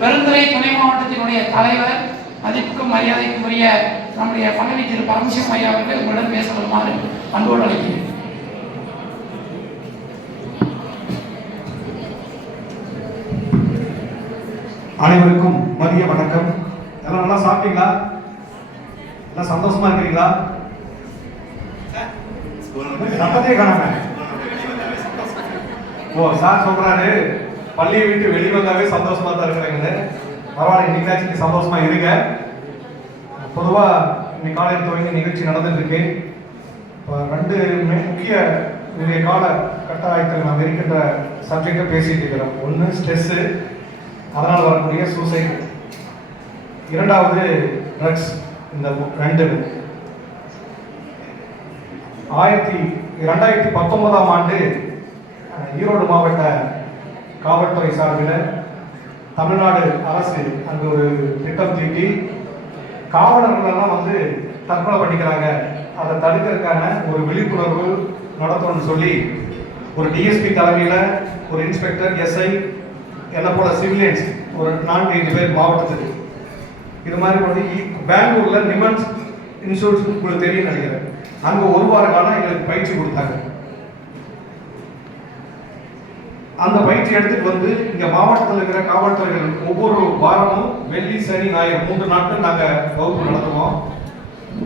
பெருந்துறை துணை மாவட்டத்தினுடைய தலைவர், மதிப்புக்கும் மரியாதைக்கும் உரிய நம்முடைய பழனி திரு பரமசிவம் ஐயா அவர்கள் உங்களிடம் பேச வருமாறு அன்போடு அழைக்கிறேன். அனைவருக்கும் மதிய வணக்கம். எல்லாம் நல்லா சாப்பிட்டீங்களா? எல்லாம் சந்தோஷமா இருக்கிறீங்களா? சத்தத்தையே காணாம. சார் சொல்றாரு பள்ளியை விட்டு வெளியே வந்தாவே சந்தோஷமா தான் இருக்கிறாங்கன்னு. பரவாயில்ல, இன்னைக்கு சந்தோஷமா இருங்க. பொதுவா இன்னைக்கு காலையில் துவங்கி நிகழ்ச்சி நடந்துட்டு இருக்கு. இப்போ 2 முக்கிய இன்றைய கால கட்டாயத்தில் நாம் இருக்கின்ற சப்ஜெக்டை பேசிட்டு இருக்கிறோம். ஒன்று ஸ்ட்ரெஸ்ஸு, அதனால் வரக்கூடிய சூசைட். 2வது ட்ரக்ஸ். இந்த 2 2019ஆம் ஆண்டு ஈரோடு மாவட்ட காவல்துறை சார்பில் தமிழ்நாடு அரசு அங்கு ஒரு திட்டம் தீட்டி காவலர்களெல்லாம் வந்து தற்கொலை பண்ணிக்கிறாங்க, அதை தடுக்கிறதுக்கான ஒரு விழிப்புணர்வு நடத்தணும்னு சொல்லி ஒரு டிஎஸ்பி தலைமையில் ஒரு இன்ஸ்பெக்டர், எஸ்ஐ, என்னை போல சிவிலியன்ஸ் ஒரு 4-5 பேர் மாவட்டத்துக்கு இது மாதிரி வந்து பெங்களூரில் நிமன்ஸ் இன்ஸ்டியூட் உங்களுக்கு தெரியும் நினைக்கிறேன். அங்கே 1 வார காலம் எங்களுக்கு பயிற்சி கொடுத்தாங்க. அந்த பயிற்சி எடுத்துட்டு வந்து இங்கே மாவட்டத்தில் இருக்கிற காவல்துறைகள் ஒவ்வொரு வாரமும் வெள்ளி, சனி, ஞாயிறு 3 நாட்கள் நாங்கள் வகுப்பு நடத்துவோம்.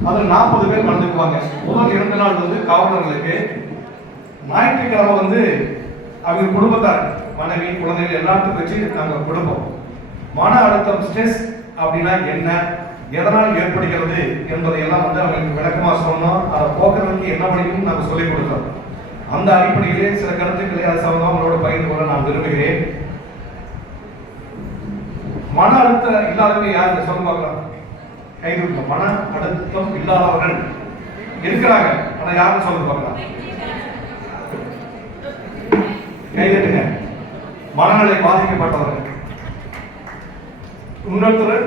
அதில் 40 பேர் கலந்துக்குவாங்க. முதல் 2 நாள் வந்து காவலர்களுக்கு, ஞாயிற்றுக்கிழமை வந்து அவங்க குடும்பத்தார், மனைவி, குழந்தைகள் எல்லாத்துக்கும் வச்சு நாங்கள் கொடுப்போம். மன அழுத்தம், ஸ்ட்ரெஸ் அப்படின்னா என்ன, எதனால் ஏற்படுகிறது என்பதையெல்லாம் வந்து அவங்களுக்கு விளக்கமாக சொன்னோம். அதை போக்குறதுக்கு என்ன படிக்கணும்னு நாங்கள் சொல்லிக் கொடுத்தோம். அந்த அடிப்படையிலே சில கருத்துக்களை அது சம்பந்தமாக அவங்களோட பகிர்ந்து கொள்ள நான் விரும்புகிறேன். மன அழுத்தம் இல்லாதவங்க யாரு சொல்ல பார்க்கலாம்? கைது. மன அழுத்தம் இல்லாதவர்கள் இருக்கிறாங்க, ஆனால் யாருன்னு சொல்ல பார்க்கலாம்? கைதட்டுங்க. மனநிலை பாதிக்கப்பட்டவர்கள். இன்னொருத்தர்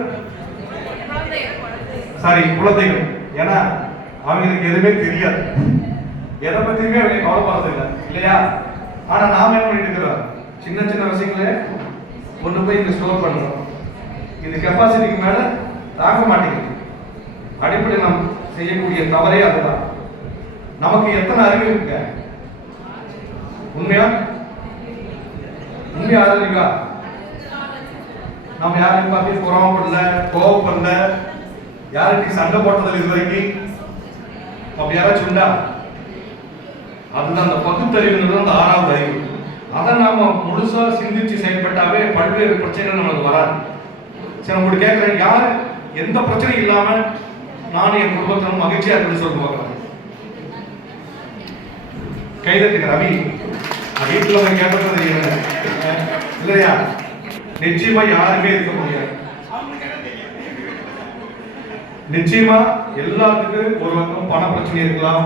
குழந்தைகள். ஏன்னா அவங்களுக்கு எதுவுமே தெரியாது, எதை பத்தியுமே அவங்க கவலைப்படுறது இல்லை, இல்லையா? ஆனா நாம என்ன பண்ணிட்டு இருக்கிறோம்? சின்ன சின்ன விஷயங்களே கொண்டு போய் இங்க ஸ்டோர் பண்றோம். இது கெப்பாசிட்டிக்கு மேல தாங்க மாட்டேங்குது. அடிப்படை நாம் செய்யக்கூடிய தவறே அதுதான். நமக்கு எத்தனை அறிவு இருக்குங்க? உண்மையா அறிவிக்கா? நம்ம யாரையும் பார்த்து பொறாமப்படல, கோவப்படல, யாருக்கு சண்டை போட்டதில் இது வரைக்கும் அப்படி யாராச்சும் உண்டா? அதுதான் அந்த பகுத்தறிவுங்கிறது அந்த 6வது அறிவு. அதை நாம முழுசா சிந்திச்சு செயல்பட்டாவே பல்வேறு பிரச்சனைகள் நம்மளுக்கு வராது. சரி, உங்களுக்கு கேட்கிறேன், யார் எந்த பிரச்சனையும் இல்லாம நானும் என் குடும்பத்திலும் மகிழ்ச்சியா இருக்குன்னு சொல்லிட்டு பார்க்கலாம்? கைதட்டுங்க. ரவி வீட்டுல போய் கேட்டது இல்லையா? நிச்சயமா யாருமே இருக்க முடியாது. நிச்சயமா எல்லாத்துக்கும் ஒரு பக்கம் பண பிரச்சனை இருக்கலாம்,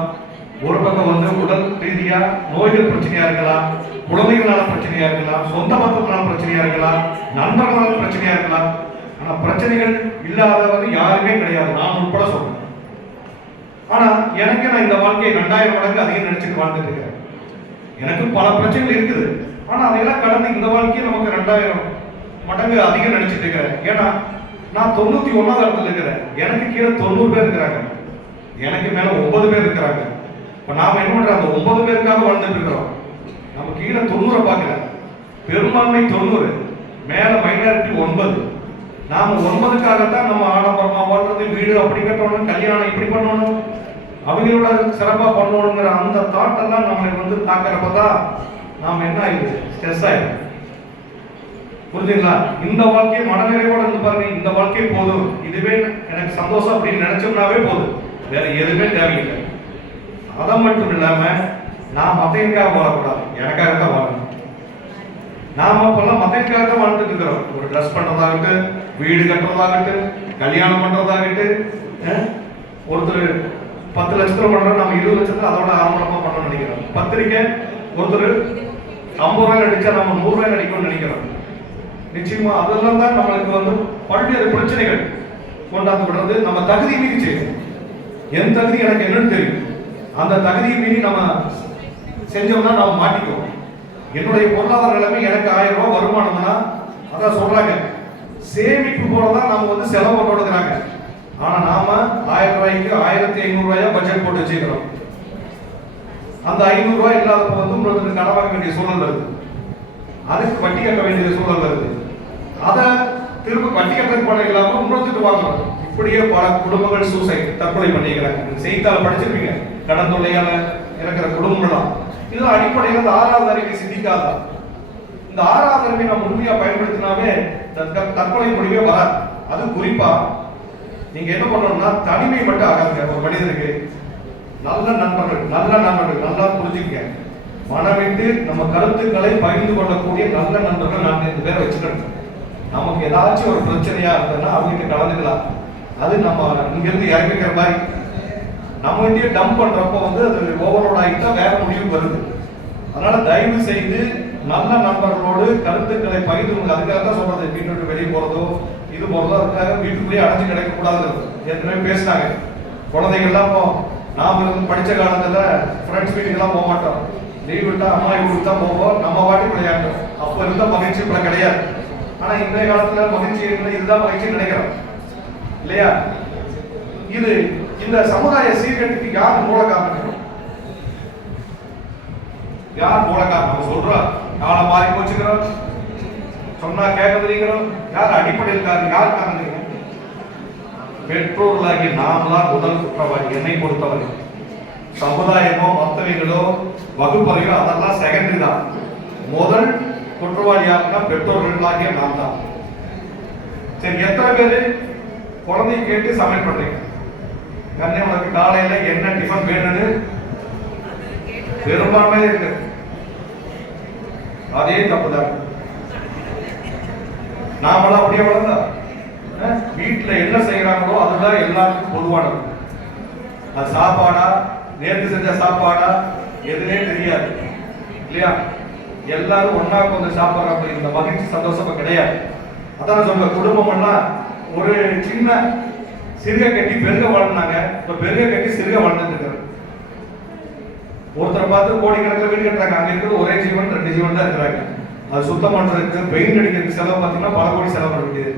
ஒரு பக்கம் வந்து உடல் ரீதியா நோய்கள் பிரச்சனையா இருக்கலாம், குழந்தைகளால பிரச்சனையா இருக்கலாம், சொந்த பக்கத்தினால பிரச்சனையா இருக்கலாம், நண்பர்களால பிரச்சனையா இருக்கலாம். ஆனா பிரச்சனைகள் இல்லாதவங்க யாருமே கிடையாது, நான் உட்பட சொல்றேன். ஆனா எனக்கு நான் இந்த வாழ்க்கையை 2000 மடங்கு அதிகம் நினைச்சுட்டு வாழ்ந்துட்டு இருக்கிறேன். எனக்கு பல பிரச்சனைகள் இருக்குது, ஆனா அதையெல்லாம் கடந்து இந்த வாழ்க்கையை நமக்கு 2000 மடங்கு அதிகம் நினைச்சிட்டு இருக்கிறேன். ஏன்னா நான் 91வது இடத்துல இருக்கிறேன், எனக்கு கீழே 90 பேர் இருக்கிறாங்க, எனக்கு மேல 9 பேர் இருக்கிறாங்க. இப்ப நாம என்ன பண்றோம்? அந்த 9 பேருக்காக வாழ்ந்துட்டு இருக்கிறோம். நம்ம கீழே 90 பார்க்கல, பெரும்பான்மை 90, மேல மைனாரிட்டி 9. நாம 9க்காகத்தான் நம்ம ஆடம்பரமா வாழ்றது, வீடு அப்படி கட்டணும், கல்யாணம் இப்படி பண்ணணும், அவங்களோட சிறப்பா பண்ணணுங்கிற அந்த தாட்டெல்லாம் நம்மளை வந்து தாக்கிறப்பதான் நாம என்ன ஆயிடுது? ஸ்ட்ரெஸ் ஆயிடுது. புரிஞ்சுங்களா? இந்த வாழ்க்கையை மனநிறைவோட இருந்து பாருங்க. இந்த வாழ்க்கை போதும், இதுவே எனக்கு சந்தோஷம் அப்படின்னு நினைச்சோம்னாவே போதும், வேற எதுவுமே தேவையில்லை. அதை மட்டும் இல்லாம நான் மத்தைக்காக வாழக்கூடாது, எனக்காகத்தான் வாழணும். நாம அப்பெல்லாம் மத்தைக்காக தான் வாழ்ந்துட்டு இருக்கிறோம். ஒரு ட்ரெஸ் பண்றதாகட்டும், வீடு கட்டுறதாகட்டும், கல்யாணம் பண்றதாகட்டும். ஒருத்தர் 10 லட்சத்துல பண்றோம், நம்ம 20 லட்சத்துல அதோட ஆரம்பமா பண்ணணும்னு நினைக்கிறோம். பத்திரிக்கை ஒருத்தர் 50 ரூபாய் அடிச்சா நம்ம 100 ரூபாய் அடிக்கணும்னு நினைக்கிறோம். நிச்சயமா அதெல்லாம் தான் நம்மளுக்கு வந்து பல்வேறு பிரச்சனைகள் கொண்டாந்து விடுறது. நம்ம தகுதி மீறி செய்யணும். என் தகுதி எனக்கு என்னன்னு தெரியும், அந்த தகுதியை மீறி நம்ம செஞ்சோம்னா நம்ம மாட்டிக்குவோம். என்னுடைய பொருளாதார நிலைமை எனக்கு 1000 ரூபாய் வருமானம்னா, அதான் சொல்றாங்க, சேமிப்பு போலதான் நம்ம வந்து செலவு கொண்டுக்கிறாங்க. ஆனா நாம 1000 ரூபாய்க்கு 1500 ரூபாயா பட்ஜெட் போட்டு வச்சுக்கிறோம். அந்த 500 ரூபாய் இல்லாதப்ப வந்து உங்களுக்கு கடன் வாங்க வேண்டிய சூழல் வருது, அதுக்கு வட்டி கட்ட வேண்டிய சூழல் வருது, அதை திரும்ப வட்டி கட்டுறதுக்கு பணம் இல்லாம இன்னொருத்துக்கு வாங்கணும். இப்படியே பல குடும்பங்கள் சூசைட் தற்கொலை பண்ணிக்கிறாங்க. செய்தித்தாள படிச்சிருப்பீங்க, கடன் தொல்லையால இருக்கிற குடும்பம்லாம். இதுல அடிப்படையில் இந்த 6வது அறிவை சிந்திக்காதா? இந்த 6வது அறிவை நம்ம முழுமையா பயன்படுத்தினாவே தற்கொலை முடிவே வராது. அது குறிப்பா நீங்க என்ன பண்ணணும்னா தனிமை மட்டும் ஆகாதுங்க. ஒரு மனிதனுக்கு நல்ல நண்பர்கள் நல்லா புரிஞ்சுக்க, மனவிட்டு நம்ம கருத்துக்களை பகிர்ந்து கொள்ளக்கூடிய நல்ல நண்பர்கள் 4-5 பேரை வச்சுக்கணும். நமக்கு ஏதாச்சும் ஒரு பிரச்சனையா இருந்ததுன்னா அவங்க கலந்துக்கலாம். அது நம்ம இங்க இருந்து இறங்கிக்கிற மாதிரி நம்ம இந்திய டம்ப் பண்றப்போ வந்து அது ஓவர்லோட் ஆகிட்டா வேற முடிவு வருது. அதனால தயவு செய்து நல்ல நண்பர்களோடு கருத்துக்களை பகிர்ந்து, அதுக்காக தான் சொல்றது வீட்டு விட்டு வெளியே போறதோ இது போறதோ, அதுக்காக வீட்டுக்குள்ளேயே அடைஞ்சு கிடைக்க கூடாது. ஏற்கனவே பேசினாங்க, குழந்தைகள்லாம் இப்போ நாம படிச்ச காலத்துல ஃப்ரெண்ட்ஸ் வீட்டுக்கெல்லாம் போக மாட்டோம். லீவ் விட்டா அம்மா வீட்டுக்கு தான் போவோம், நம்ம வாட்டி விளையாட்டோம். அப்ப இருந்த மகிழ்ச்சி இப்ப கிடையாது. ஆனா இன்றைய காலத்துல மகிழ்ச்சி இதுதான் மகிழ்ச்சி நினைக்கிறோம் இல்லையா? இது இந்த சமுதாய சீர்கேட்டுக்கு யார் மூல காரணம்? யார் மூல காரணம்? சொல்றோம் காலம் மாறி போச்சுக்கிறோம், சொன்னா கேட்கறீங்கிறோம். யார் அடிப்படையில் யார் காரணம்? பெற்றோர்களாகி நாமதான் முதல் குற்றவாளி. என்னை பொறுத்தவரை சமுதாயமோ மற்றவைகளோ வகுப்பறையோ அதெல்லாம் செகண்டரி தான். முதல் குற்றவாளியாக பெற்றோர்களாகிய நாம் தான். சரி, எத்தனை பேரு குழந்தை கேட்டு சமையல் பண்றீங்க? கண்ணே உனக்கு காலையில என்ன டிஃபன் வேணும்னு பெரும்பான்மை இருக்கு. அதே தப்புதான். நாமெல்லாம் அப்படியே வளர்ந்தா வீட்டுல என்ன செய்யறாங்களோ அதுதான் எல்லாருக்கும் பொதுவானது. அது சாப்பாடா, நேர்த்து செஞ்ச சாப்பாடா, எதுனே தெரியாது இல்லையா? எல்லாரும் ஒன்னா கொஞ்சம் சாப்பிட்றாங்க. இந்த மகிழ்ச்சி சந்தோஷமா கிடையாது. அதான் சொல்ற குடும்பம் எல்லாம் ஒரு சின்ன சிறுக கட்டி பெருக வாழ்ந்தாங்க, இப்ப பெருக கட்டி சிறுக வாழ்ந்துட்டு இருக்காரு. ஒருத்தரை பார்த்து கோடிக்கணக்கில் வீடு கட்டுறாங்க, அங்க இருக்கிறது ஒரே ஜீவன் 2 ஜீவன் தான் இருக்கிறாங்க. அது சுத்தம் பண்றதுக்கு பெயிண்ட் அடிக்கிறதுக்கு செலவு பார்த்தீங்கன்னா பல கோடி செலவு பண்ண வேண்டியது.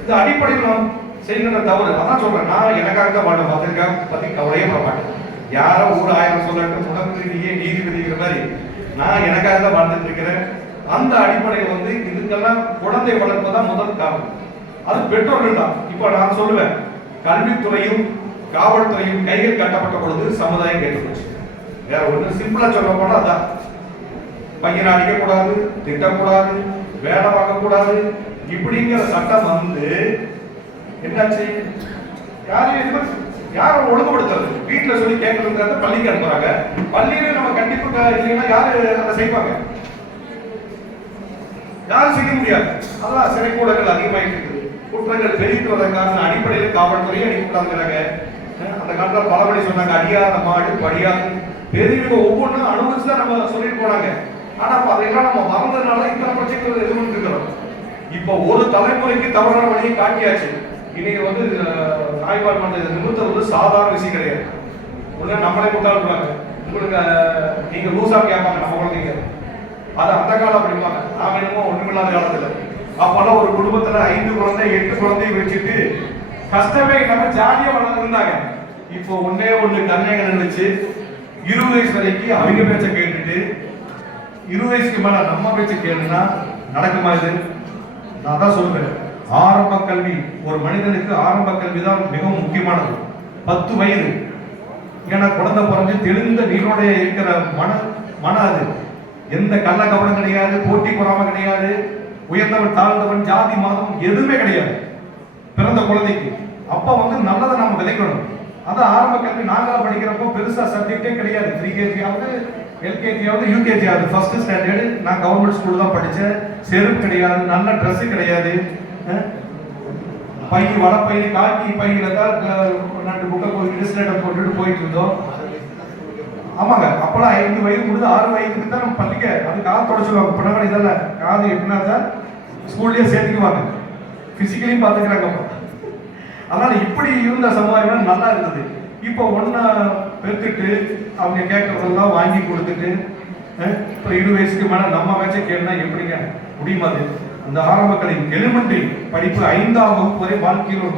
இது அடிப்படையில் நாம் செய்கிற தவறு. அதான் சொல்றேன், நான் எனக்காக தான் வாழ்ந்த மதற்காக பத்தி கவலையே பண்ண மாட்டேன். யாரோ ஊர் 1000 சொல்லட்டும், உனக்கு நீயே நீதிபதிங்கிற மாதிரி நான் எனக்காக தான் வாழ்ந்துட்டு இருக்கிறேன். அந்த அடிப்படையில் வந்து இதுக்கெல்லாம் குழந்தை வளர்ப்பு தான் முதல் காரணம். அது பெற்றோர்கள் தான். இப்ப நான் சொல்லுவேன், கல்வித்துறையும் காவல்துறையும் கைகள் கட்டப்பட்ட பொழுது சமுதாயம் கேட்டுப்போச்சு. வேற ஒண்ணு சிம்பிளா சொல்ல போனா அதான், பையனை அடிக்கக்கூடாது, திட்டக்கூடாது, வேலை வாங்கக்கூடாது இப்படிங்கிற சட்டம் வந்து என்னாச்சு? யாரும் ஒழுங்குபடுத்துறது? வீட்டுல சொல்லி கேட்கறதுங்கிறத பள்ளிக்கு அனுப்புறாங்க. பள்ளியில நம்ம கண்டிப்பா இல்லைன்னா யாரு அதை செய்வாங்க? யாரும் செய்ய முடியாது. அதான் சிறை கூடங்கள் அதிகமாயிட்டு இருக்குது. குற்றங்கள் பெருகிட்டு வர்றதுக்கான அடிப்படையில் காவல்துறையை அடிக்கூடாதுங்கிறாங்க. அந்த காலத்துல பலபடி சொன்னாங்க, அடியாத மாடு படியாது. பெரியவங்க ஒவ்வொன்றும் அனுபவிச்சுதான் நம்ம சொல்லிட்டு போனாங்க. ஆனா அப்ப அதையெல்லாம் நம்ம மறந்ததுனால இத்தனை பிரச்சனைகள் எதிர்கொண்டு இருக்கிறோம். இப்போ ஒரு தலைமுறைக்கு தவறான வழியை காட்டியாச்சு. இன்னைக்கு வந்து தாய்ப்பால் பண்றது நிமித்தம் வந்து சாதாரண விஷயம் கிடையாது. உடனே நம்மளே கொண்டாடுறாங்க. உங்களுக்கு நீங்க லூசா கேட்பாங்க நம்ம குழந்தைங்க. அது அந்த காலம் அப்படிம்பாங்க. நாம என்னமோ ஒண்ணுமில்லாத காலத்துல அப்பெல்லாம் ஒரு குடும்பத்துல 5 குழந்தை 8 குழந்தைய வச்சுட்டு கஷ்டமே இல்லாம ஜாலியா வளர்ந்துருந்தாங்க. இப்போ ஒன்னே ஒண்ணு கண்ணைகள் வச்சு 20 வயசு வரைக்கும் அவங்க பேச்ச கேட்டுட்டு 20 வயசுக்கு மேல நம்ம பேச்ச கேளுனா நடக்குமா? இது நான் தான் சொல்றேன், ஆரம்ப கல்வி ஒரு மனிதனுக்கு ஆரம்ப கல்வி தான் மிகவும் முக்கியமானது. 10 வயது. ஏன்னா குழந்தை பிறந்து தெளிந்த நீரோடைய இருக்கிற மன அது எந்த கள்ள கவனம் கிடையாது, போட்டி பொறாம கிடையாது, உயர்ந்தவன் தாழ்ந்தவன் ஜாதி மதம் எதுவுமே கிடையாது பிறந்த குழந்தைக்கு. அப்ப வந்து நல்லதை நம்ம விதைக்கணும். அதான் ஆரம்ப கல்வி. நாங்களாம் படிக்கிறப்போ பெருசா சப்ஜெக்டே கிடையாது. 3KG-ஆவது LKG-ஆவது UKG-ஆவது ஃபர்ஸ்ட் ஸ்டாண்டர்டு நான் கவர்மெண்ட் ஸ்கூல் தான் படித்தேன். செருப்பு கிடையாது, நல்ல ட்ரெஸ் கிடையாது, பை வடப்பை காக்கி பையில தான் 2 புக்கை போட்டுட்டு போயிட்டு இருந்தோம். ஆமாங்க, அப்பெல்லாம் 5 வயது முடிஞ்சு 6 வயதுக்கு தான் நம்ம பள்ளிக்க அது காது தொடச்சுவாங்க. பின்னாடி இதெல்லாம் காது எப்படின்னா தான் ஸ்கூல்லயே சேர்த்துக்குவாங்க, பிசிக்கலையும் பார்த்துக்கிறாங்க. அதனால இப்படி இருந்த சமுதாயம் நல்லா இருந்தது. இப்போ ஒன்னா பெற்றுட்டு அவங்க கேட்கறதெல்லாம் வாங்கி கொடுத்துட்டு இப்போ 20 வயசுக்கு மேல நம்ம வச்ச கேளுனா எப்படிங்க முடியுமா? அந்த ஆரம்ப கல்வி எலிமெண்டரி படிப்பு 5ஆம் வகுப்பு வரை வாழ்க்கையில் ஒரு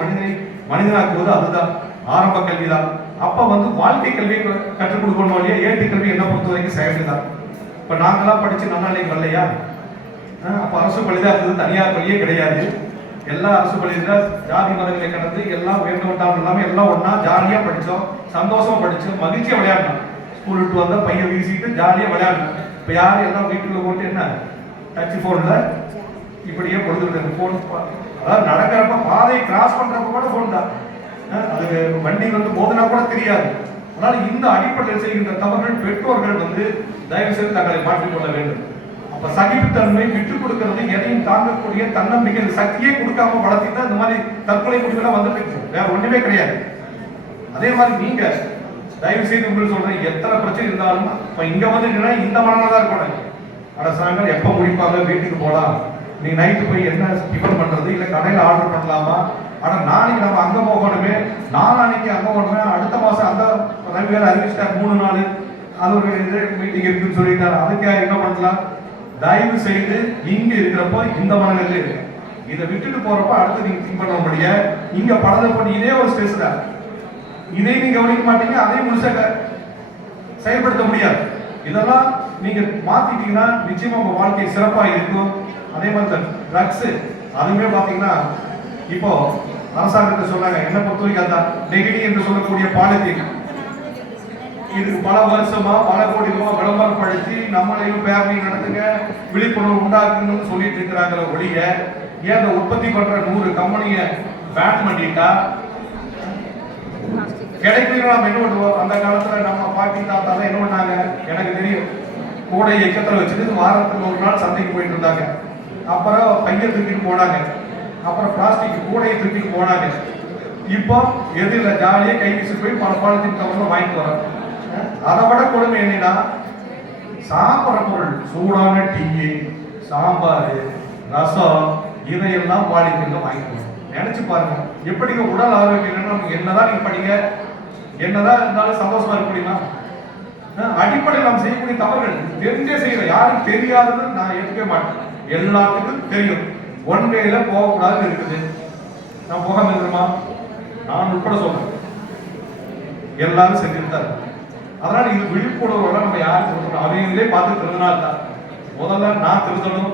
மனிதனாக்குவது அதுதான் ஆரம்ப கல்வி தான். அப்ப வந்து வாழ்க்கை கல்வியை கற்றுக் கொடுக்கணும் இல்லையா? ஏட்டு கல்வி என்ன பொறுத்த வரைக்கும் செயல் தான். இப்ப நாங்களாம் படிச்சு நன்னாளைக்கு வரலையா? அப்ப அரசு பள்ளிதான் இருந்தது, தனியார் பள்ளியே கிடையாது. எல்லா அரசு பள்ளியில ஜாதி மதங்களை கடந்து எல்லாம் உயர்ந்தவட்டாலும் எல்லாமே எல்லாம் ஒன்னா ஜாலியா படிச்சோம், சந்தோஷமா படிச்சோம், மகிழ்ச்சியா விளையாடணும். ஸ்கூல் விட்டு வந்தா பையன் வீசிட்டு ஜாலியா விளையாடணும். இப்ப யாரும் எல்லாம் வீட்டுக்குள்ள போட்டு என்ன டச் போன்ல இப்படியே பொழுது போன், அதாவது நடக்கிறப்ப பாதையை கிராஸ் பண்றப்ப கூட போன் தான். அது வண்டி வந்து போதுனா கூட தெரியாது. அதனால இந்த அடிப்படையில் செய்கின்ற தவறுகள் பெற்றோர்கள் வந்து தயவு செய்து தங்களை மாற்றிக்கொள்ள வேண்டும். அப்ப சகிப்புத்தன்மை, விட்டுக் கொடுக்கிறது, எதையும் தாங்கக்கூடிய தன்னம்பிக்கை, சக்தியே கொடுக்காம வளர்த்திதான் இந்த மாதிரி தற்கொலை முடிவுலாம் வந்துட்டு இருக்கு. வேற ஒண்ணுமே கிடையாது. அதே மாதிரி நீங்க தயவு செய்து உங்களுக்கு சொல்றேன், எத்தனை பிரச்சனை இருந்தாலும் இப்ப இங்க வந்து இந்த மனநிலை தான் இருக்கணும். அரசாங்கம் எப்ப முடிப்பாங்க, வீட்டுக்கு போலாம், நீ நைட்டு போய் என்ன டிஃபன் பண்றது, இல்ல கடையில ஆர்டர் பண்ணலாமா, ஆனா நாளைக்கு நம்ம அங்க போகணுமே, நாளைக்கு அங்க போகணுமே, அடுத்த மாசம் அந்த ரவிவாரம் அறிவிச்சிட்டார் 3 நாள் அது ஒரு இது மீட்டிங் இருக்குன்னு சொல்லிட்டாரு, அதுக்கு என்ன பண்ணலாம்? தயவு செய்து இங்க இருக்கிறப்ப இந்த மனநிலை இருக்கு. இதை விட்டுட்டு போறப்ப அடுத்து நீங்க திங்க் பண்ண முடிய இங்க படத்தை பண்ணி இதே ஒரு ஸ்ட்ரெஸ் தான். இதை நீங்க கவனிக்க மாட்டீங்க, அதையும் முழுசாக செயல்படுத்த முடியாது. இதெல்லாம் நீங்க மாத்திட்டீங்கன்னா நிச்சயமா உங்க வாழ்க்கை சிறப்பா இருக்கும். அதே மாதிரி ட்ரக்ஸ் அதுவுமே பாத்தீங்கன்னா இப்போ அரசாங்கத்தை சொன்னாங்க, என்ன பொறுத்த வரைக்கும் அதான் நெகிழி என்று சொல்லக்கூடிய பாலித்தீன் இதுக்கு பல வருஷமா பல கோடி ரூபாய் விளம்பரப்படுத்தி நம்மளையும் பேரணியும் நடத்துங்க, விழிப்புணர்வு உண்டாக்குன்னு சொல்லிட்டு இருக்கிறாங்கள ஒழிய, ஏன் அந்த உற்பத்தி பண்ற 100 கம்பெனியை பேன் பண்ணிட்டா கிடைக்கல. நம்ம என்ன பண்ணுவோம்? அந்த காலத்துல நம்ம பாட்டி தாத்தா தான் என்ன பண்ணாங்க எனக்கு தெரியும், கூடை எக்கத்துல வச்சுட்டு வாரத்துக்கு 1 நாள் சந்தைக்கு போயிட்டு இருந்தாங்க. அப்புறம் பைய தூக்கிட்டு போனாங்க, அப்புறம் பிளாஸ்டிக் கூடையை தூக்கிட்டு போனாங்க. இப்போ எதிரில ஜாலியா கை வீசி போய் பல பாலத்தின் கவர்ல வாங்கிட்டு வரோம். அதை விட கொடுமை என்னன்னா, சாப்பிட்ற பொருள் சூடான டீ, சாம்பார், ரசம் இதையெல்லாம் பாலித்தீன்ல வாங்கிக்கணும். நினைச்சு பாருங்க, எப்படிங்க உடல் ஆரோக்கியம். நமக்கு என்னதான் நீங்க படிங்க, என்னதான் இருந்தாலும் சந்தோஷமா இருக்க முடியுமா? அடிப்படையில் நாம் செய்யக்கூடிய தவறுகள் தெரிஞ்சே செய்யற, யாரும் தெரியாதது நான் ஏற்கவே மாட்டேன். எல்லாத்துக்கும் தெரியும். ஒன் டேல போகக்கூடாதுன்னு இருக்குது, நான் போகாம இருக்குமா? நான் உட்பட சொல்றேன், எல்லாரும் செஞ்சுட்டு தான். அதனால இது விழிப்புணர்வோட நம்ம யாரும் கொடுக்கணும், அவங்களே பார்த்து திருந்தினால் தான். முதல்ல நான் திருந்தணும்,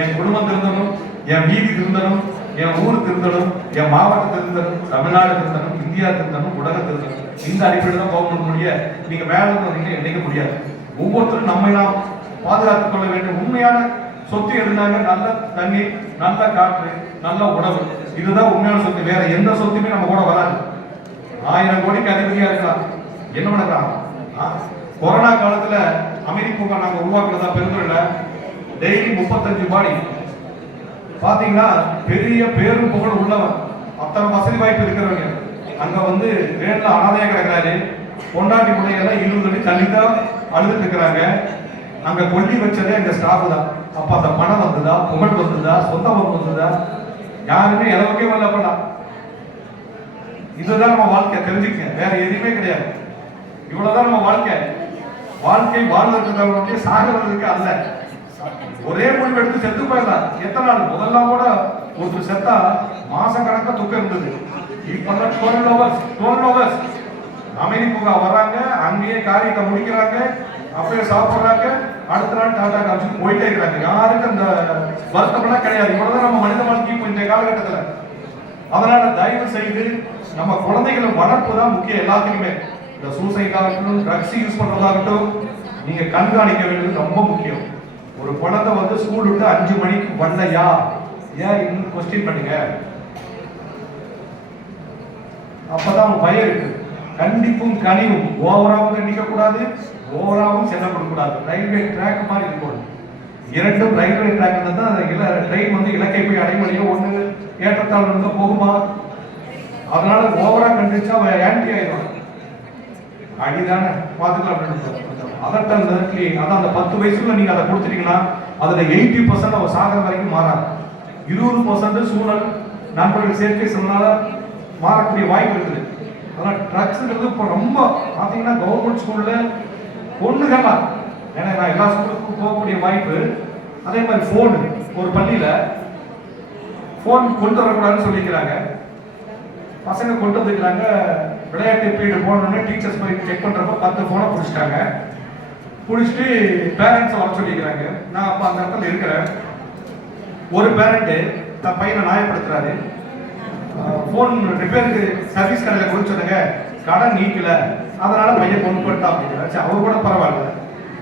என் குடும்பம் திருந்தணும், என் வீதி திருந்தணும், என் ஊர் திருந்தணும், என் மாவட்டம் திருந்தணும், தமிழ்நாடு திருந்தணும், இந்தியா திருந்தணும், உலகம் திருந்தணும். இந்த அடிப்படையில் தான் போக முடிய, நீங்க வேலை என்னைக்க முடியாது. ஒவ்வொருத்தரும் நம்மை நாம் பாதுகாத்துக் கொள்ள வேண்டும். உண்மையான சொத்து இருந்தாங்க, நல்ல தண்ணீர், நல்ல காற்று, நல்ல உணவு, இதுதான் உண்மையான சொத்து. வேற எந்த சொத்துமே நம்ம கூட வராது. 1000 கோடிக்கு அதிபதியா இருக்கலாம், என்ன பண்ணலாம்? கொரோனா காலத்துல அமைதி பூங்கா நாங்க உருவாக்குறதா பெருந்துறையில டெய்லி 35 பாடி பாத்தீங்கன்னா பெரிய பேரும் புகழ் உள்ளவன், அத்தனை வசதி வாய்ப்பு இருக்கிறவங்க அங்க வந்து வேன்ல அனாதையா கிடக்கிறாரு. பொண்டாட்டி பிள்ளைங்க 20 அடி தள்ளி தான் அழுதுட்டு இருக்கிறாங்க. அங்க கொல்லி வச்சதே எங்க ஸ்டாஃப் தான். அப்ப அந்த பணம் வந்ததா, புகழ் வந்ததா, சொந்த பணம் வந்ததா? யாருமே இலவுக்கே வரல. இதுதான் நம்ம வாழ்க்கை, தெரிஞ்சுக்க, வேற எதுவுமே கிடையாது. இவ்வளவுதான் நம்ம வாழ்க்கை. வாழ்க்கை வாழ்வதற்கு சாகிறதுக்கு அல்ல. ஒரே முடிவு எடுத்து செத்து போயிடலாம். எத்தனை நாள்? முதல்லாம் கூட ஒருத்தர் செத்தா மாசம் கணக்கா துக்கம் இருந்தது. இப்பதான் 12 hours அமைதி பூங்கா வர்றாங்க, அங்கேயே காரியத்தை முடிக்கிறாங்க, அப்படியே சாப்பிடுறாங்க, அடுத்த நாள் டாடா காமிச்சு போயிட்டே இருக்கிறாங்க. யாருக்கு அந்த வருத்தம்லாம் கிடையாது. இவ்வளவுதான் நம்ம மனித வாழ்க்கை இப்போ இந்த காலகட்டத்தில். அதனால தயவு செய்து நம்ம குழந்தைகளை வளர்ப்பு தான் முக்கியம். எல்லாத்துக்குமே இந்த சூசைட் ஆகட்டும், ட்ரக்ஸ் யூஸ் பண்றதாகட்டும், நீங்க கண்காணிக்க வேண்டியது ரொம்ப முக்கியம். ஒரு குழந்தை வந்து ஸ்கூல் விட்டு 5 மணிக்கு வரலையா, ஏன் இன்னும் கொஸ்டின் பண்ணுங்க. அப்பதான் அவங்க பயம் இருக்கு. கண்டிப்பும் கனிவும், ஓவராவும் கண்டிக்க கூடாது, ஓவராவும் செல்லப்பட கூடாது. ரயில்வே ட்ராக் மாதிரி இருக்கும். இரண்டும் ரயில்வே ட்ராக் தான் ட்ரெயின் வந்து இலக்கை போய் அடைமொழியோ ஒண்ணு ஏற்றத்தாழ் இருந்தா போகுமா? அதனால ஓவரா கண்டிச்சா ஆன்டி ஆயிடும். அடிதானே பாத்துக்கலாம் அப்படின்னு அதட்டம் நெருக்கி, அதான் அந்த 10 வயசுல நீங்க அதை கொடுத்துட்டீங்கன்னா அதுல 80% அவ சாகிற வரைக்கும் மாறாது. 20% சூழல் நண்பர்கள் சேர்க்கை சொன்னால மாறக்கூடிய வாய்ப்பு இருக்குது. அதனால ட்ரக்ஸ்ங்கிறது இப்போ ரொம்ப பார்த்தீங்கன்னா கவர்மெண்ட் ஸ்கூல்ல பொண்ணுகளா, ஏன்னா நான் எல்லா ஸ்கூலுக்கும் போகக்கூடிய வாய்ப்பு. அதே மாதிரி ஃபோனு ஒரு பள்ளியில ஃபோன் கொண்டு வரக்கூடாதுன்னு சொல்லிக்கிறாங்க. பசங்க கொண்டு வந்துக்கிறாங்க. விளையாட்டு பீரியட் போனோடனே டீச்சர்ஸ் போய் செக் பண்ணுறப்ப 10 ஃபோனை பிடிச்சிட்டாங்க. பிடிச்சிட்டு பேரண்ட்ஸை வர சொல்லிக்கிறாங்க. நான் அப்போ அந்த இடத்துல இருக்கிறேன். ஒரு பேரண்ட்டு தன் பையனை நியாயப்படுத்துறாரு. ஃபோன் ரிப்பேருக்கு சர்வீஸ் கடையில் கொடுத்து சொன்னாங்க, கடை நீக்கல, அதனால பையன் கொண்டு போயிட்டான் அப்படிங்கிறாரு. சரி, அவர் கூட பரவாயில்ல.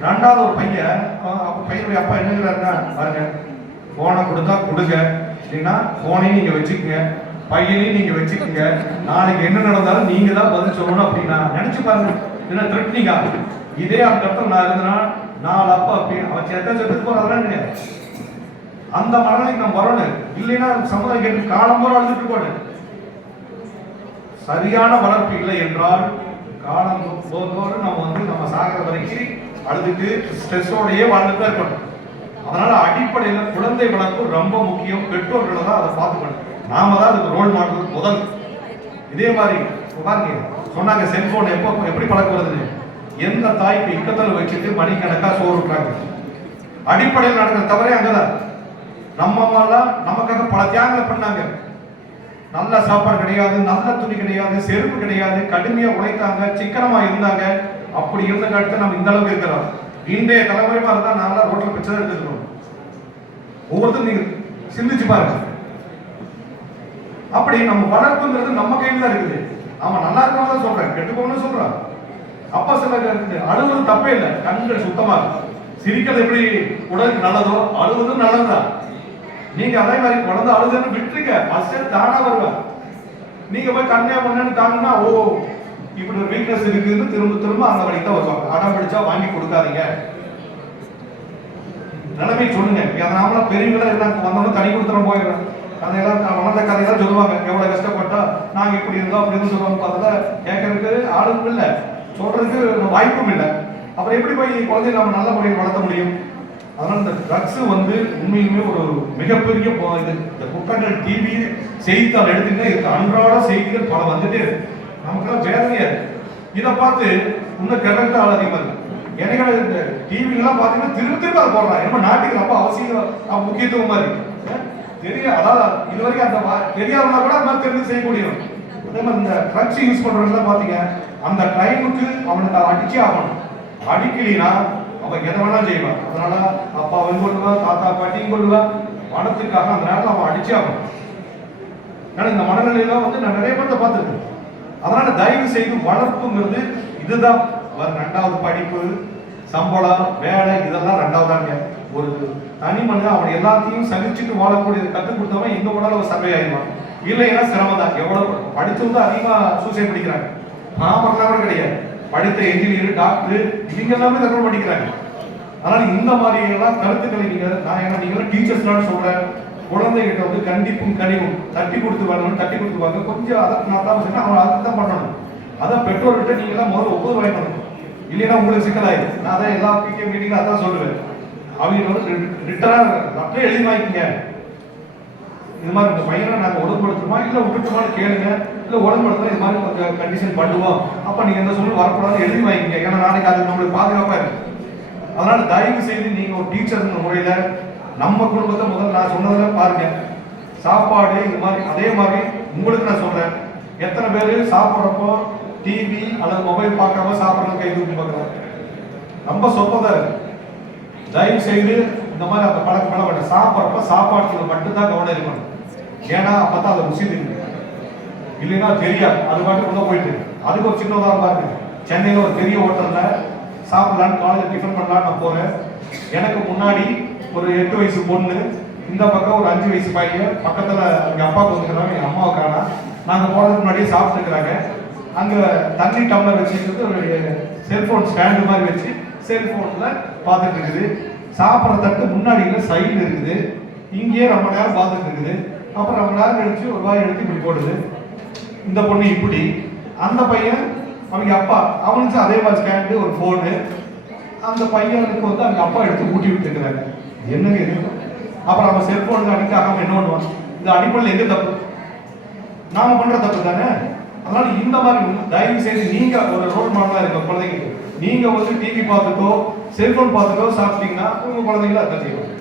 ரெண்டாவது ஒரு பையன், பையனுடைய அப்பா என்னங்கிறாருன்னா, பாருங்க ஃபோனை கொடுத்தா கொடுங்க, இல்லைன்னா ஃபோனையும் நீங்கள் வச்சுக்கோங்க, பையனையும் நீங்கள் வச்சுக்கோங்க, நாளைக்கு என்ன நடந்தாலும் நீங்கள் தான் பதில் சொல்லணும் அப்படின்னா நினச்சி பாருங்க. என்ன த்ரெட்னிங்கா? இதே அந்த இடத்துல நான் இருந்தேன்னா 4 அப்பா அப்படி அவன் செத்துக்கு போகிறதெல்லாம் கிடையாது. அந்த மனநிலைக்கு நம்ம வரணும். இல்லைன்னா சமுதாயம் கேட்டு காலம் போற அழுதுட்டு இருக்கணும். சரியான வளர்ப்பு இல்லை என்றால் காலம் போதோடு நம்ம சாகிற வரைக்கும் அழுதுட்டு ஸ்ட்ரெஸ்ஸோடையே வாழ்ந்துட்டு தான் இருக்கணும். அதனால அடிப்படையில் குழந்தை வளர்ப்பு ரொம்ப முக்கியம். பெற்றோர்களை தான் அதை பார்த்துக்கணும். நாம தான் அதுக்கு ரோல் மாடல் முதல். இதே மாதிரி பாருங்க, சொன்னாங்க செல்போன் எப்படி பழக்கம் வருதுன்னு. எந்த தாய்க்கு இக்கத்தில் வச்சுட்டு மணிக்கணக்காக சோறு விட்டுறாங்க. அடிப்படையில் நடக்கிற தவறே அங்கதான். நம்ம அம்மாலாம் நமக்காக பல தியாகங்களை பண்ணாங்க. நல்ல சாப்பாடு கிடையாது, நல்ல துணி கிடையாது, செருப்பு கிடையாது, கடுமையா உழைத்தாங்க, சிக்கனமா இருந்தாங்க. அப்படி இருந்த காலத்துல நம்ம இந்த அளவுக்கு இருக்கிறோம். இன்றைய தலைமுறைமா இருந்தா நாங்களா ரோட்ல பிச்சை தான் எடுத்துக்கிறோம். ஒவ்வொருத்தரும் நீங்க சிந்திச்சு பாருங்க. அப்படி நம்ம வளர்ப்புங்கிறது நம்ம கையில் தான் இருக்குது. அவன் நல்லா இருக்கணும் தான் சொல்றேன், கெட்டு போகணும்னு சொல்றான். அப்பா சில அழுவது தப்பே இல்லை, கண்கள் சுத்தமா இருக்கும். சிரிக்கிறது எப்படி உடலுக்கு நல்லதோ அழுவதும் நல்லதுதான். நீங்க அதே மாதிரி குழந்தை அழுதுன்னு விட்டுருங்க, ஃபர்ஸ்ட் தானா வருவா. நீங்க போய் கண்ணையா பண்ணு தாங்கன்னா, ஓ இப்படி ஒரு வீக்னஸ் இருக்குன்னு திரும்ப அந்த வழி தான் வருவாங்க. அடம் பிடிச்சா வாங்கி கொடுக்காதீங்க, நிலைமை சொல்லுங்க. நாமளா பெரியவங்களா இருந்தாங்க, வந்தோம்னா தனி கொடுத்துறோம் போயிடுறோம். கதையெல்லாம் வளர்ந்த கதையெல்லாம் சொல்லுவாங்க. எவ்வளவு கஷ்டப்பட்டா நாங்க இப்படி இருந்தோம் அப்படி இருந்து சொல்லுவாங்க. பார்த்தா கேட்கறதுக்கு ஆளும் இல்லை, சொல்றதுக்கு வாய்ப்பும் இல்லை. அப்புறம் எப்படி போய் குழந்தைய நம்ம நல்ல முறையில் வளர்த்த முடியும்? அதனால இந்த ட்ரக்ஸ் உண்மையுமே ஒரு மிகப்பெரிய இது. இந்த குற்றங்கள் டிவி செய்தித்தாள் எடுத்துக்கிட்டே இருக்கு. அன்றாட செய்திகள் பல வந்துட்டு நமக்கெல்லாம் வேதனையா இருக்கு. இதை பார்த்து இன்னும் கரெக்டா ஆள் அதிகமா இருக்கு. எனக்கு இந்த டிவிலாம் பார்த்தீங்கன்னா திரும்ப அதை போடுறாங்க. ஏன்னா நாட்டுக்கு ரொம்ப அவசியம் முக்கியத்துவமா இருக்கு. தெரியும், அதாவது இது வரைக்கும் அந்த தெரியாதவங்க கூட அந்த மாதிரி தெரிஞ்சு செய்யக்கூடியவன். அதே மாதிரி இந்த ட்ரக்ஸ் யூஸ் பண்றவங்க பாத்தீங்க, அந்த டைமுக்கு அவனுக்கு அதை அடிச்சே ஆகணும். அடிக்கலினா அவன் எதை வேணா செய்வான். அதனால அப்பாவையும் கொள்ளுவான், தாத்தா பாட்டியும் கொள்ளுவான். பணத்துக்காக அந்த நேரத்தில் அவன் அடிச்சே ஆகணும். ஏன்னா இந்த மனநிலையெல்லாம் நான் நிறைய பேர்த்த பார்த்துருக்கேன். அதனால தயவு செய்து வளர்ப்புங்கிறது இதுதான். ரெண்டாவது படிப்பு, சம்பளம், வேலை இதெல்லாம் ரெண்டாவதாங்க. ஒரு தனி மனிதன் அவன் எல்லாத்தையும் சகிச்சுட்டு வாழக்கூடியது கற்றுக் கொடுத்தவன் எங்க போனாலும் சர்வே ஆயிடுவான். இல்லைன்னா சிரமம் தான். எவ்வளவு படிச்சவங்க அதிகமா சூசைட் படிக்கிறாங்க. பாமரலாம் கூட கிடையாது. படித்த என்ஜினியர், டாக்டர் இவங்க எல்லாமே தகவல் படிக்கிறாங்க. அதனால இந்த மாதிரி எல்லாம் கருத்துக்களை நீங்க டீச்சர்ஸ் சொல்றேன். குழந்தைகிட்ட கண்டிப்பும் கனிவும் தட்டி கொடுத்து வரணும். தட்டி கொடுத்து வாங்க. கொஞ்சம் அதற்கு நான் தான் சொன்னா அவன் அதுக்கு தான் பண்ணணும். அதான் பெற்றோர்கிட்ட நீங்க எல்லாம் முதல்ல ஒப்புதல் வாங்கிக்கணும். இல்லைன்னா உங்களுக்கு சிக்கலாயிடும். நான் அதான் எல்லா பிடிஎம் மீட்டிங்ல அதான் சொல்லுவேன். அவங்க ரிட்டரா அப்படியே எழுதி வாங்கிக்கங்க. இது மாதிரி இந்த பையனை நாங்கள் ஒழுங்குபடுத்துமா இல்லை விட்டுட்டுமான்னு கேளுங்க. இல்லை ஒழுங்குபடுத்துனா இது மாதிரி கொஞ்சம் கண்டிஷன் பண்ணுவோம். அப்போ நீங்கள் எந்த சூழ்நிலை வரக்கூடாதுன்னு எழுதி வாங்கிக்கங்க. ஏன்னா நாளைக்கு அது நம்மளுக்கு பாதுகாப்பாக இருக்கு. அதனால தயவு செய்து நீங்கள் ஒரு டீச்சர் முறையில் நம்ம குடும்பத்தை முதல்ல நான் சொன்னதில் பாருங்க. சாப்பாடு இது மாதிரி அதே மாதிரி உங்களுக்கு நான் சொல்றேன். எத்தனை பேர் சாப்பிட்றப்போ டிவி அல்லது மொபைல் பார்க்காம சாப்பிட்றவங்க கை தூக்கி பார்க்குறாங்க. ரொம்ப சொப்பதாக இருக்கு. தயவு செய்து இந்த மாதிரி அந்த பழக்கம் பண்ண வேண்டாம். சாப்பிட்றப்ப சாப்பாட்டுல மட்டும்தான் கவனம் இருக்கணும். ஏன்னா அப்பதான் அதை ருசி தெரியும். இல்லைன்னா தெரியாது, அது பாட்டுக்குள்ள போயிட்டு. அதுக்கு ஒரு சின்ன உதாரணம் பாருங்க. சென்னையில் ஒரு பெரிய ஹோட்டல்ல சாப்பிடலான்னு காலேஜ் டிஃபன் பண்ணலான்னு நான் போறேன். எனக்கு முன்னாடி ஒரு 8 வயசு பொண்ணு, இந்த பக்கம் ஒரு 5 வயசு பையன், பக்கத்துல எங்க அப்பாவுக்கு வந்துக்கிறாங்க, எங்க அம்மாவுக்கான. நாங்க போறதுக்கு முன்னாடியே சாப்பிட்டு இருக்கிறாங்க. அங்க தண்ணி டம்ளர் வச்சுக்கிறது ஒரு செல்போன் ஸ்டாண்டு மாதிரி வச்சு செல்போன்ல பார்த்துட்டு இருக்குது. சாப்பிட்ற தட்டு முன்னாடியில் சைடில் இருக்குது. இங்கேயே ரொம்ப நேரம் பார்த்துட்டு இருக்குது. அப்புறம் ரொம்ப நேரம் கழிச்சு ஒரு வாய் எடுத்து இப்படி போடுது. இந்த பொண்ணு இப்படி, அந்த பையன் அவங்க அப்பா அவனுக்கு அதே மாதிரி ஸ்டாண்டு ஒரு ஃபோனு. அந்த பையனுக்கு அவங்க அப்பா எடுத்து ஊட்டி விட்டுருக்கிறாங்க. என்னங்க இது? அப்புறம் அவன் செல்போனுக்கு அடிக்ட் ஆகாம என்ன பண்ணுவான்? இந்த அடிப்படையில் எங்க தப்பு? நாம பண்ற தப்பு தானே. அதனால இந்த மாதிரி தயவு செய்து நீங்க ஒரு ரோல் மாடலா இருக்க குழந்தைங்க, நீங்க டிவி பார்த்துட்டோ செல்போன் பார்த்துட்டோ சாப்பிட்டீங்கன்னா உங்க குழந்தைங்கள அதான் செய்வாங்க.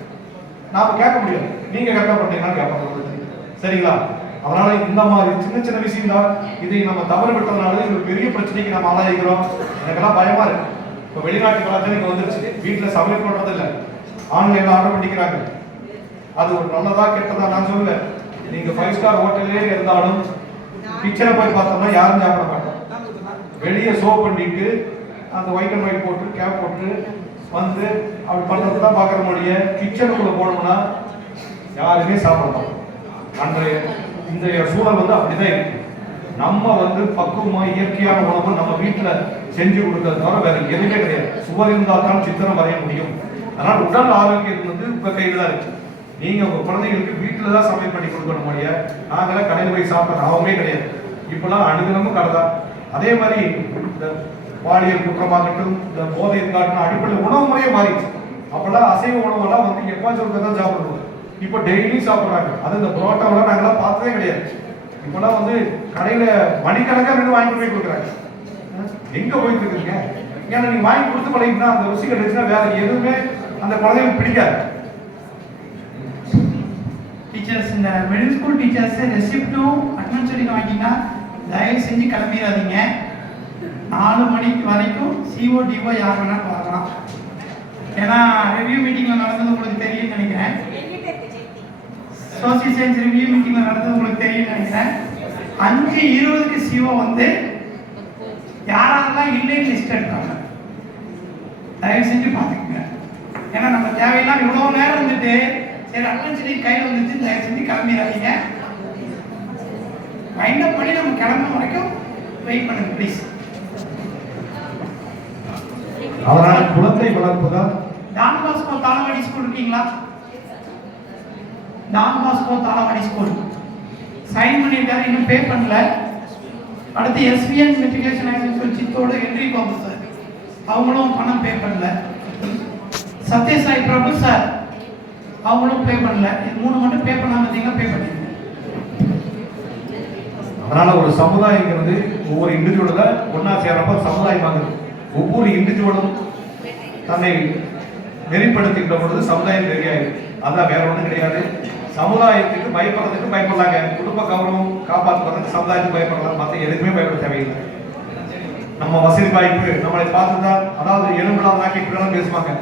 நாம கேட்க முடியாது. நீங்க கரெக்டா பண்ணீங்கன்னா கேட்பாங்க. சரிங்களா? அதனால இந்த மாதிரி சின்ன சின்ன விஷயம் தான். இதை நம்ம தவறு விட்டதுனால ஒரு பெரிய பிரச்சனைக்கு நம்ம ஆளாகிறோம். எனக்கெல்லாம் பயமா இருக்கு. இப்போ வெளிநாட்டு கலாச்சாரம் இங்க வந்துருச்சு. வீட்டுல சமையல் பண்றது இல்லை, ஆன்லைன்ல ஆர்டர் பண்ணிக்கிறாங்க. அது ஒரு நல்லதா கெட்டதா நான் சொல்லுவேன். நீங்க 5 ஸ்டார் ஹோட்டல்லே இருந்தாலும் கிச்சனை போய் பார்த்தோம்னா யாரும் சாப்பிட மாட்டோம். வெளியே சோ பண்ணிட்டு அந்த ஒயிட் அண்ட் ஒயிட் போட்டு கேப் போட்டு வந்து அப்படி பண்றது தான் பார்க்குற முடிய கிச்சனுக்குள்ள போனோம்னா யாருமே சாப்பிடலாம். அன்றைய இந்த சூழல் வந்து அப்படிதான் இருக்கு. நம்ம வந்து பக்குவமா இயற்கையான உணவு நம்ம வீட்டுல செஞ்சு கொடுக்கறது தவிர வேற எதுவுமே கிடையாது. சுவர் இருந்தால் தான் சித்திரம் வரைய முடியும். அதனால உடல் ஆரோக்கியம் வந்து உங்க கையில தான் இருக்கு. நீங்க உங்க குழந்தைகளுக்கு வீட்டுல தான் சமையல் பண்ணி கொடுக்கணும் முடிய நாங்களாம் கடையில் போய் சாப்பிட்ற ஆகவே கிடையாது. இப்பெல்லாம் அனுதினமும் கடை தான். அதே மாதிரி இந்த பாலியல் குற்றமாகட்டும், இந்த போதை இருக்காட்டும், அடிப்படையில் உணவு முறையே மாறிடுச்சு. அப்பெல்லாம் அசைவ உணவெல்லாம் வந்து எப்பாச்சும் ஒருக்க தான் சாப்பிடுவோம். இப்போ டெய்லி சாப்பிட்றாங்க. அது இந்த புரோட்டாவெல்லாம் நாங்களாம் பார்த்ததே கிடையாது. இப்பெல்லாம் வந்து கடையில மணிக்கணக்காக ரெண்டு வாங்கி போய் கொடுக்குறாங்க. எங்க போயிட்டு இருக்குங்க? ஏன்னா நீங்க வாங்கி கொடுத்து பழகினா அந்த ருசி கிடைச்சுன்னா வேற எதுவுமே அந்த குழந்தைகளுக்கு பிடிக்காது. டீச்சர்ஸ், இந்த மிடில் ஸ்கூல் டீச்சர்ஸ் ரெசிப்டும் அட்வான்ஸ் வாங்கினா தயவு செஞ்சு கிளம்பிடாதீங்க. 4 மணிக்கு வரைக்கும் சிஓடிஓ யார் வேணாலும் பார்க்கலாம். ஏன்னா ரிவ்யூ மீட்டிங்ல நடந்தது உங்களுக்கு தெரியும்னு நினைக்கிறேன். சோசியல் சயின்ஸ் ரிவ்யூ மீட்டிங்ல நடந்தது உங்களுக்கு தெரியும்னு நினைக்கிறேன். 5:20க்கு சிஓ வந்து யாரெல்லாம் இல்லைன்னு லிஸ்ட் எடுத்தாங்க. தயவு செஞ்சு பார்த்துக்கோங்க. ஏன்னா நம்ம தேவையெல்லாம் இவ்வளோ நேரம் இருந்துட்டு சரி அட்வான்ஸ் கையில் வந்துட்டு தயவு செஞ்சு கிளம்பிடாதீங்க. வைண்ட் அப் பண்ணி நம்ம கிளம்ப வரைக்கும் வெயிட் பண்ணுங்க ப்ளீஸ். அதனால குழந்தை வளர்ப்பு தான். டான் பாஸ்கோ தாளவாடி ஸ்கூல் இருக்கீங்களா? Don Bosco Thalavadi school sign பண்ணியிருக்காரு, இன்னும் பே பண்ணல. அடுத்து SVN matriculation high school Chithode Henry Babu sir, அவங்களும் பணம் பே பண்ணல. சத்யசாய் பிரபு சார், அவங்களும் பே பண்ணல. இது 3 மட்டும் பே பண்ணாம இருந்தீங்கன்னா பே பண்ணிருங்க. அதனால ஒரு சமுதாயங்கிறது ஒவ்வொரு இண்டிவிஜுவல ஒன்னா சேர்றப்ப சமுதாயம் ஆகுது. ஒவ்வொரு இண்டிவிஜுவலும் தன்னை நெறிப்படுத்திக்கிட்ட பொழுது சமுதாயம் தெரியாது. அதான் வேற ஒன்றும் கிடையாது. சமுதாயத்துக்கு பயப்படுறதுக்கு பயப்படலாங்க. குடும்ப கௌரவம் காப்பாற்றுறதுக்கு சமுதாயத்துக்கு பயப்படலாம். மற்ற எதுக்குமே பயப்பட தேவையில்லை. நம்ம வசதி வாய்ப்பு நம்மளை பார்த்துதான், அதாவது எலும்புலாம் நாக்கி இப்படிலாம் பேசுவாங்க.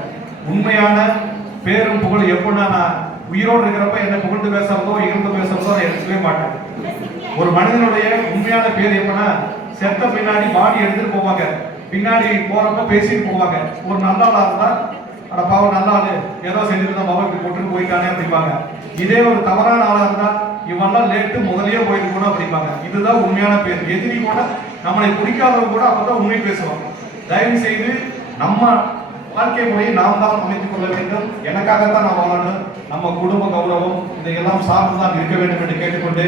உண்மையான பேரும் புகழ் எப்படின்னா, நான் உயிரோடு இருக்கிறப்ப என்ன புகழ்ந்து பேசுறதோ இகழ்ந்து பேசுறதோ அதை எடுக்கவே மாட்டேன். ஒரு மனிதனுடைய உண்மையான பேர் எப்படின்னா, செத்த பின்னாடி பாடி எடுத்துட்டு போவாங்க, பின்னாடி போறப்ப பேசிட்டு போவாங்க. ஒரு நல்ல ஆளா இருந்தா அட பாவம் நல்ல ஆளு ஏதோ செஞ்சிருந்தா மொபைல் போட்டுட்டு போயிட்டானே அப்படிம்பாங்க. இதே ஒரு தவறான ஆளா இருந்தா இவெல்லாம் லேட்டு முதலையே போயிட்டு போனா அப்படிம்பாங்க. இதுதான் உண்மையான பேர். எதிரி கூட நம்மளை பிடிக்காதவங்க கூட அப்பதான் உண்மை பேசுவாங்க. தயவு செய்து நம்ம வாழ்க்கை முறையை நாம் தான் அமைத்துக் கொள்ள வேண்டும். எனக்காகத்தான் நான் வாழணும். நம்ம குடும்ப கௌரவம் இதையெல்லாம் சார்ந்துதான் இருக்க வேண்டும் என்று கேட்டுக்கொண்டு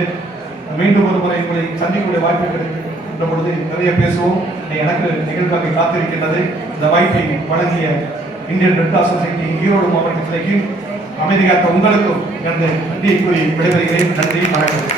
மீண்டும் ஒரு முறை உங்களை சந்திக்கக்கூடிய வாய்ப்பு கிடைக்கின்ற பொழுது நிறைய பேசுவோம். எனக்கு நிகழ்வாக காத்திருக்கின்றது. இந்த வாய்ப்பை வழங்கிய Indian red cross society Erode மாவட்ட கிளைக்கு அமைதி காத்த உங்களுக்கும் எனது நன்றியை கூறி விடைபெறுகிறேன். நன்றி, வணக்கம்.